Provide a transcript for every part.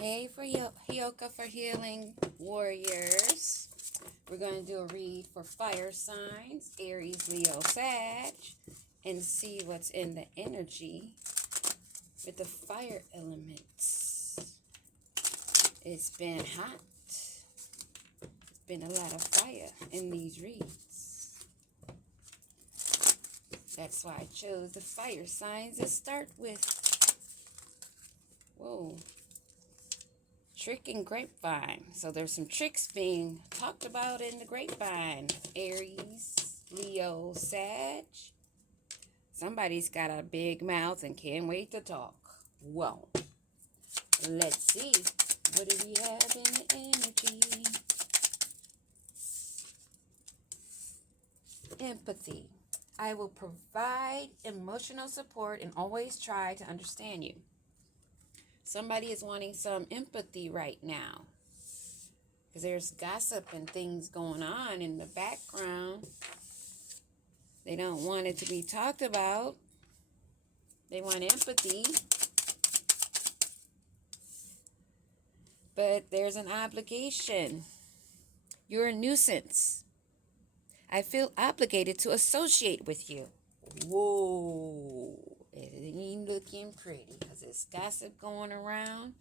Hey, for Hyoka for Healing Warriors. We're going to do a read for fire signs, Aries, Leo, Sag, and see what's in the energy with the fire elements. It's been hot. It's been a lot of fire in these reads. That's why I chose the fire signs to start with. Whoa. Trick and grapevine. So there's some tricks being talked about in the grapevine. Aries, Leo, Sag. Somebody's got a big mouth and can't wait to talk. Well, let's see. What do we have in the energy? Empathy. I will provide emotional support and always try to understand you. Somebody is wanting some empathy right now, because there's gossip and things going on in the background. They don't want it to be talked about. They want empathy. But there's an obligation. You're a nuisance. I feel obligated to associate with you. Whoa. It ain't looking pretty because there's gossip going around.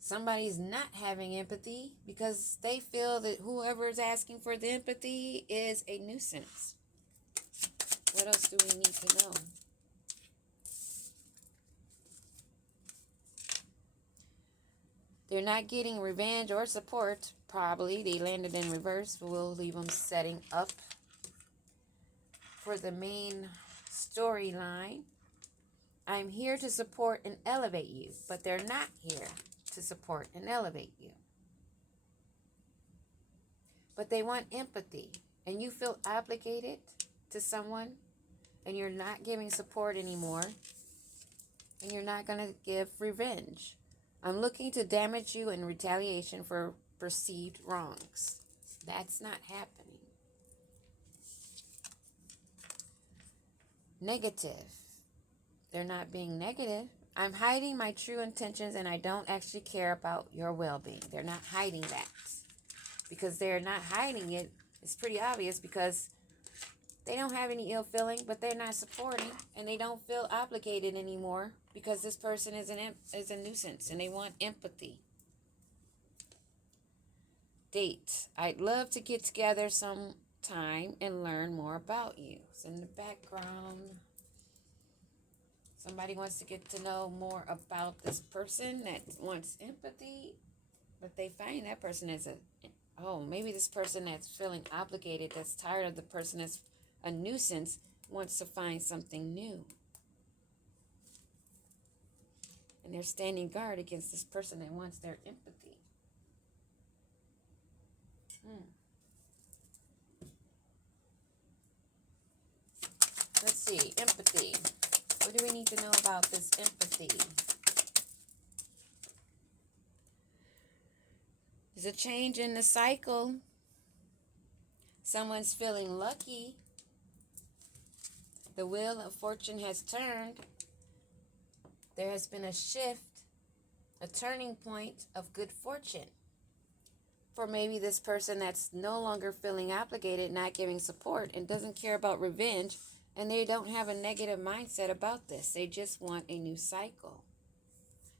Somebody's not having empathy because they feel that whoever is asking for the empathy is a nuisance. What else do we need to know? They're not getting revenge or support, probably. They landed in reverse, but we'll leave them setting up for the main storyline. I'm here to support and elevate you, but they're not here to support and elevate you. But they want empathy, and you feel obligated to someone, and you're not giving support anymore, and you're not going to give revenge. I'm looking to damage you in retaliation for perceived wrongs. That's not happening. Negative. They're not being negative. I'm hiding my true intentions and I don't actually care about your well-being. They're not hiding that. Because they're not hiding it, it's pretty obvious because they don't have any ill feeling, but they're not supporting and they don't feel obligated anymore because this person is a nuisance and they want empathy. Date. I'd love to get together sometime and learn more about you. It's in the background. Somebody wants to get to know more about this person that wants empathy, but they find that person as maybe this person that's feeling obligated, that's tired of the person that's a nuisance, wants to find something new. And they're standing guard against this person that wants their empathy. Let's see, empathy. What do we need to know about this empathy? There's a change in the cycle. Someone's feeling lucky. The wheel of fortune has turned. There has been a shift, a turning point of good fortune. For maybe this person that's no longer feeling obligated, not giving support, and doesn't care about revenge, and they don't have a negative mindset about this. They just want a new cycle.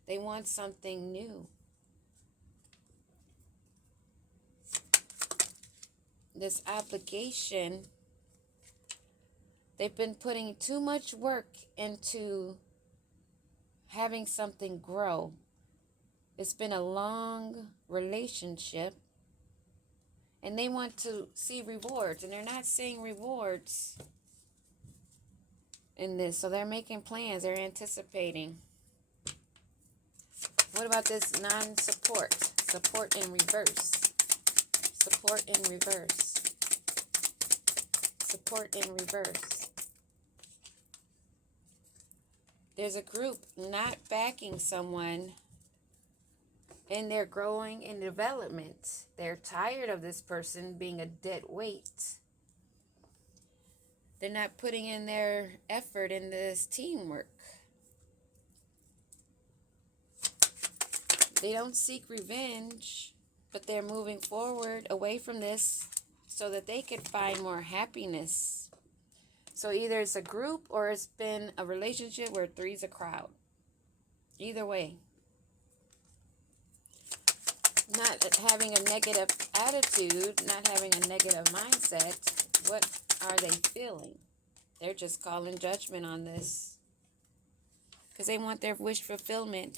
They want something new. This obligation, they've been putting too much work into having something grow. It's been a long relationship, and they want to see rewards, and they're not seeing rewards in this, so they're making plans, they're anticipating. What about this non-support? Support in reverse. Support in reverse. Support in reverse. There's a group not backing someone in their growing and development. They're tired of this person being a dead weight. They're not putting in their effort in this teamwork. They don't seek revenge, but they're moving forward away from this so that they can find more happiness. So either it's a group or it's been a relationship where three's a crowd. Either way. Not having a negative attitude, not having a negative mindset, what are they feeling? They're just calling judgment on this because they want their wish fulfillment.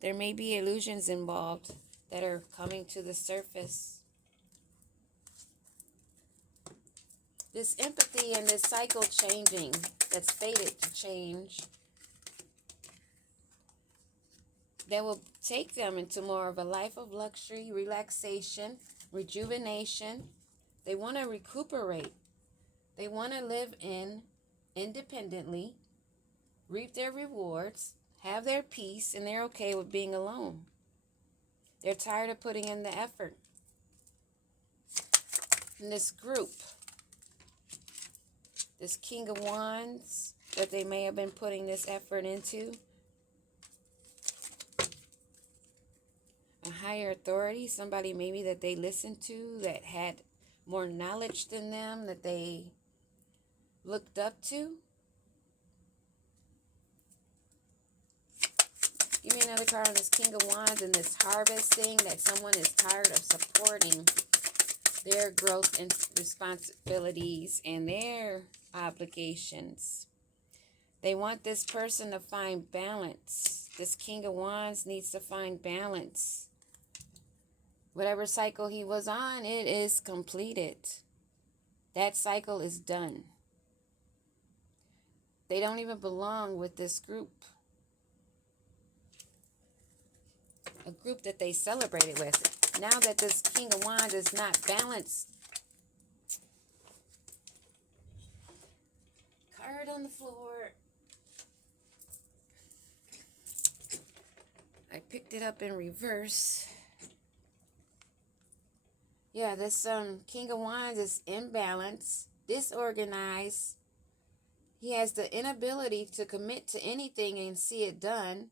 There may be illusions involved that are coming to the surface. This empathy and this cycle changing that's fated to change, that will take them into more of a life of luxury, relaxation, rejuvenation. They want to recuperate. They want to live independently, reap their rewards, have their peace, and they're okay with being alone. They're tired of putting in the effort. In this group, this King of Wands that they may have been putting this effort into, a higher authority, somebody maybe that they listened to that had more knowledge than them, that they looked up to. Give me another card on this King of Wands and this harvesting, that someone is tired of supporting their growth and responsibilities and their obligations. They want this person to find balance. This King of Wands needs to find balance. Whatever cycle he was on, it is completed. That cycle is done. They don't even belong with this group. A group that they celebrated with. Now that this King of Wands is not balanced. Card on the floor. I picked it up in reverse. Yeah, this King of Wands is imbalanced, disorganized. He has the inability to commit to anything and see it done,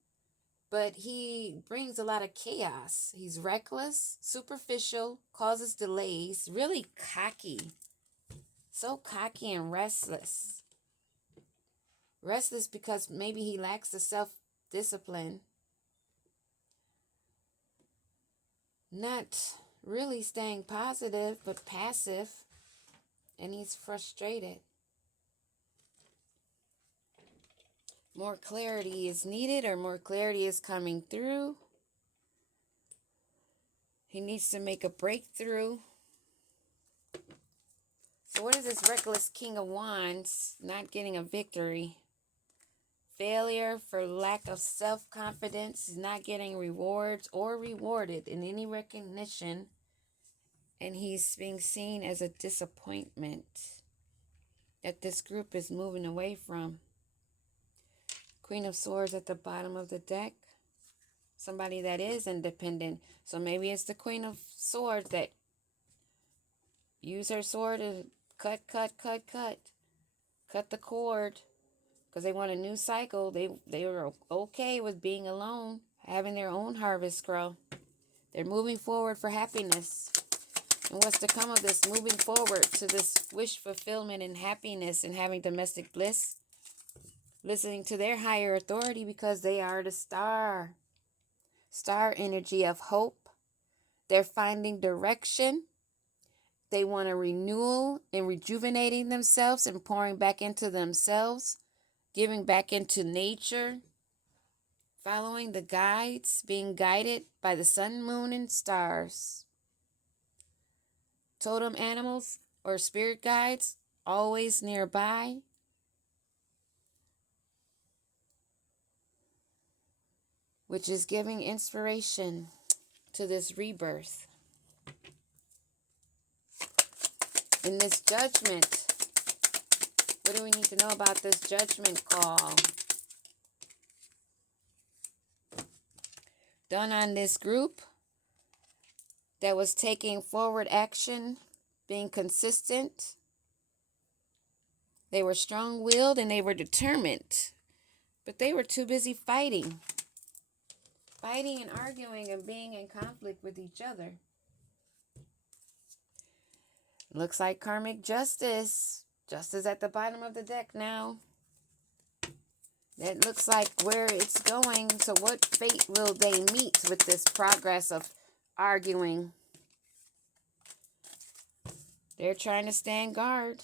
but he brings a lot of chaos. He's reckless, superficial, causes delays, really cocky. So cocky and restless. Restless because maybe he lacks the self-discipline. Not really staying positive, but passive, and he's frustrated. More clarity is needed, or more clarity is coming through. He needs to make a breakthrough. So what is this reckless King of Wands not getting a victory? Failure for lack of self-confidence, not getting rewards or rewarded in any recognition. And he's being seen as a disappointment that this group is moving away from. Queen of Swords at the bottom of the deck. Somebody that is independent. So maybe it's the Queen of Swords that use her sword and cut the cord. Because they want a new cycle. They were okay with being alone, having their own harvest grow. They're moving forward for happiness. And what's to come of this moving forward to this wish fulfillment and happiness and having domestic bliss? Listening to their higher authority because they are the star. Star energy of hope. They're finding direction. They want a renewal and rejuvenating themselves and pouring back into themselves. Giving back into nature, following the guides, being guided by the sun, moon, and stars. Totem animals or spirit guides always nearby. Which is giving inspiration to this rebirth. In this judgment, what do we need to know about this judgment call? Done on this group that was taking forward action, being consistent. They were strong-willed and they were determined, but they were too busy fighting. fighting and arguing and being in conflict with each other. Looks like karmic justice. Justice at the bottom of the deck now. That looks like where it's going. So what fate will they meet with this progress of arguing? They're trying to stand guard.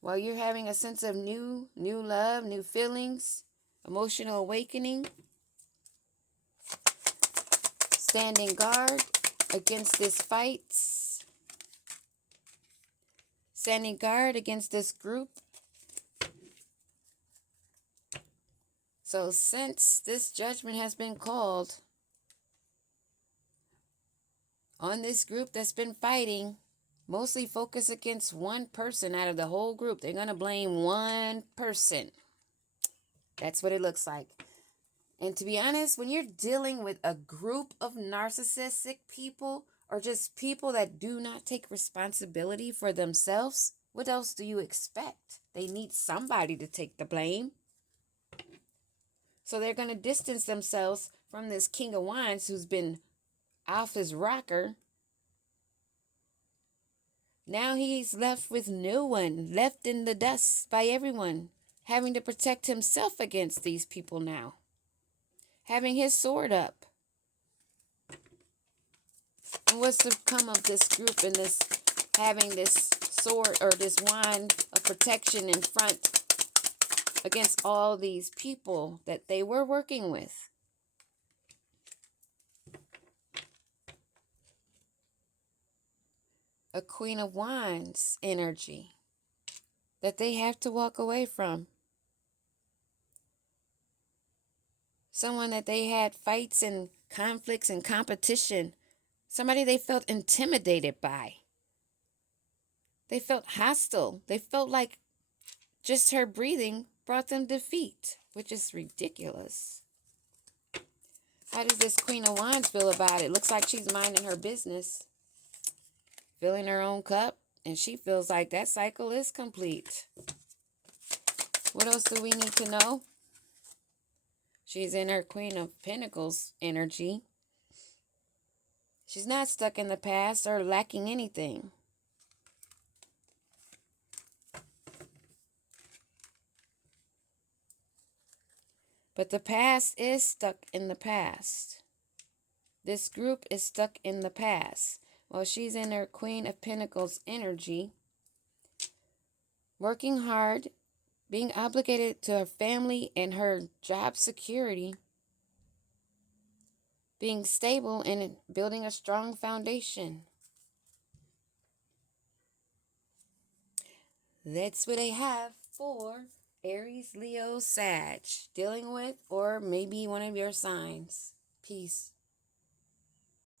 While you're having a sense of new love, new feelings, emotional awakening. Standing guard against this fight. Standing guard against this group. So since this judgment has been called on this group that's been fighting, mostly focused against one person out of the whole group. They're going to blame one person. That's what it looks like. And to be honest, when you're dealing with a group of narcissistic people or just people that do not take responsibility for themselves, what else do you expect? They need somebody to take the blame. So they're going to distance themselves from this King of Wands who's been off his rocker. Now he's left with no one, left in the dust by everyone, having to protect himself against these people now. Having his sword up. And what's to come of this group and this having this sword or this wand of protection in front against all these people that they were working with? A Queen of Wands energy that they have to walk away from. Someone that they had fights and conflicts and competition. Somebody they felt intimidated by. They felt hostile. They felt like just her breathing brought them defeat, which is ridiculous. How does this Queen of Wands feel about it? Looks like she's minding her business. Filling her own cup, and she feels like that cycle is complete. What else do we need to know? She's in her Queen of Pentacles energy. She's not stuck in the past or lacking anything. But the past is stuck in the past. This group is stuck in the past. While she's in her Queen of Pentacles energy, working hard, being obligated to her family and her job security, being stable and building a strong foundation. That's what I have for Aries, Leo, Sag, dealing with, or maybe one of your signs. Peace.